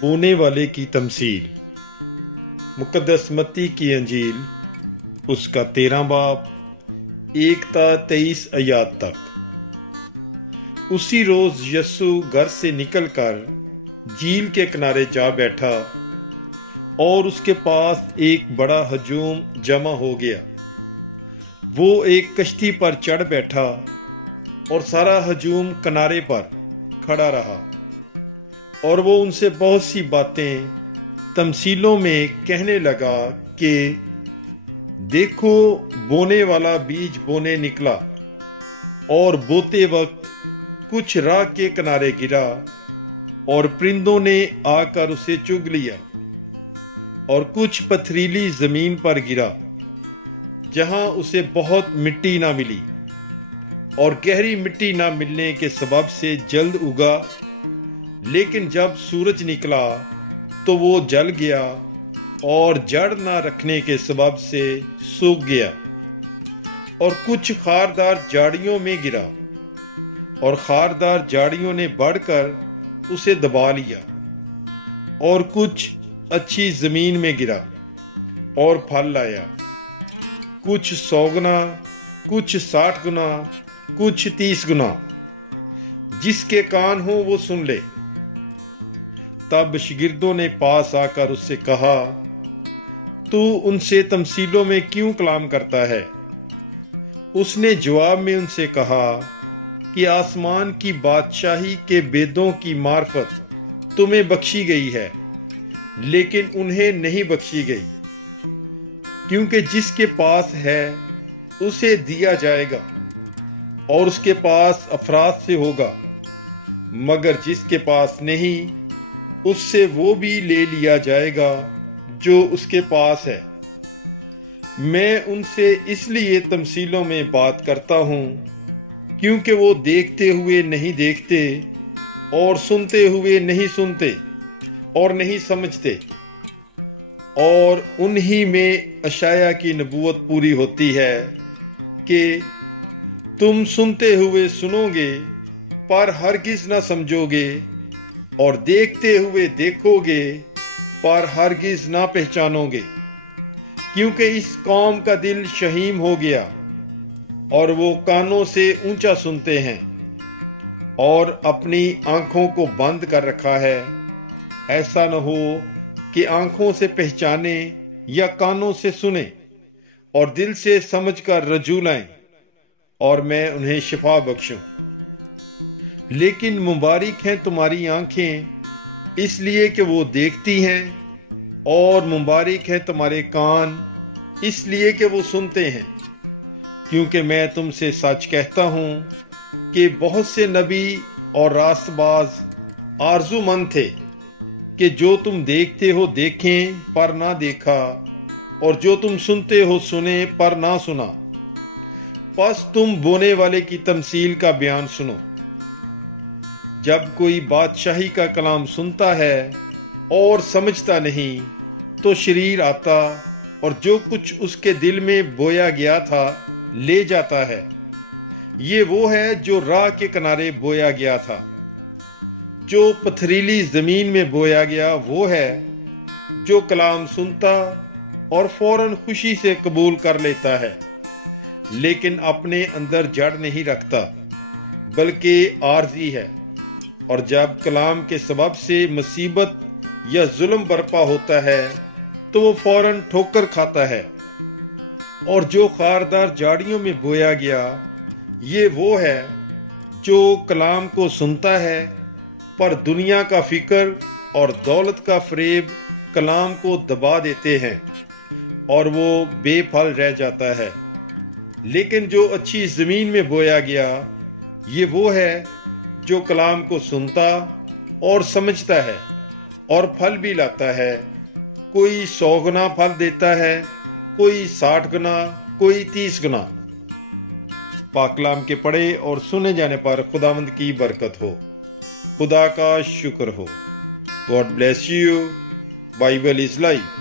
बोने वाले की तमसील। मुकद्दस मत्ती की अंजील उसका 13 बाब 1 ता 23 आयात तक। उसी रोज यस्सु घर से निकलकर झील के किनारे जा बैठा और उसके पास एक बड़ा हजूम जमा हो गया। वो एक कश्ती पर चढ़ बैठा और सारा हजूम किनारे पर खड़ा रहा और वो उनसे बहुत सी बातें तमसीलों में कहने लगा कि देखो, बोने वाला बीज बोने निकला और बोते वक्त कुछ राह के किनारे गिरा और परिंदों ने आकर उसे चुग लिया, और कुछ पथरीली जमीन पर गिरा जहां उसे बहुत मिट्टी ना मिली, और गहरी मिट्टी ना मिलने के सबब से जल्द उगा, लेकिन जब सूरज निकला तो वो जल गया और जड़ ना रखने के सबब से सूख गया। और कुछ खारदार झाड़ियों में गिरा और खारदार झाड़ियों ने बढ़कर उसे दबा लिया, और कुछ अच्छी जमीन में गिरा और फल लाया, कुछ 100 गुना, कुछ 60 गुना, कुछ 30 गुना। जिसके कान हो वो सुन ले। तब शागिर्दों ने पास आकर उससे कहा, तू उनसे तमसीलों में क्यों कलाम करता है? उसने जवाब में उनसे कहा कि आसमान की बादशाही के बेदों की मार्फत तुम्हें बख्शी गई है, लेकिन उन्हें नहीं बख्शी गई, क्योंकि जिसके पास है उसे दिया जाएगा और उसके पास अफराद से होगा, मगर जिसके पास नहीं उससे वो भी ले लिया जाएगा जो उसके पास है। मैं उनसे इसलिए तमसीलों में बात करता हूं क्योंकि वो देखते हुए नहीं देखते और सुनते हुए नहीं सुनते और नहीं समझते। और उन्हीं में अशाया की नबूवत पूरी होती है कि तुम सुनते हुए सुनोगे पर हरगिज ना समझोगे, और देखते हुए देखोगे पर हरगिज ना पहचानोगे, क्योंकि इस कौम का दिल शहीम हो गया और वो कानों से ऊंचा सुनते हैं और अपनी आंखों को बंद कर रखा है, ऐसा न हो कि आंखों से पहचाने या कानों से सुने और दिल से समझकर रजू लाएं और मैं उन्हें शिफा बख्शूं। लेकिन मुबारक हैं तुम्हारी आंखें, इसलिए कि वो देखती हैं, और मुबारक हैं तुम्हारे कान, इसलिए कि वो सुनते हैं। क्योंकि मैं तुमसे सच कहता हूं कि बहुत से नबी और रास्तबाज आरजूमंद थे कि जो तुम देखते हो देखें पर ना देखा, और जो तुम सुनते हो सुने पर ना सुना। बस तुम बोने वाले की तमसील का बयान सुनो। जब कोई बादशाही का कलाम सुनता है और समझता नहीं, तो शरीर आता और जो कुछ उसके दिल में बोया गया था ले जाता है। ये वो है जो राह के किनारे बोया गया था। जो पथरीली जमीन में बोया गया वो है जो कलाम सुनता और फौरन खुशी से कबूल कर लेता है, लेकिन अपने अंदर जड़ नहीं रखता, बल्कि आर्जी है, और जब कलाम के सबब से मुसीबत या जुल्म बर्पा होता है तो वो फौरन ठोकर खाता है। और जो खारदार झाड़ियों में बोया गया ये वो है जो कलाम को सुनता है, पर दुनिया का फिक्र और दौलत का फरेब कलाम को दबा देते हैं और वो बेफल रह जाता है। लेकिन जो अच्छी जमीन में बोया गया ये वो है जो कलाम को सुनता और समझता है और फल भी लाता है। कोई 100 गुना फल देता है, कोई 60 गुना, कोई 30 गुना। पाक कलाम के पढ़े और सुने जाने पर खुदावंद की बरकत हो, खुदा का शुक्र हो। God bless you. Bible is life.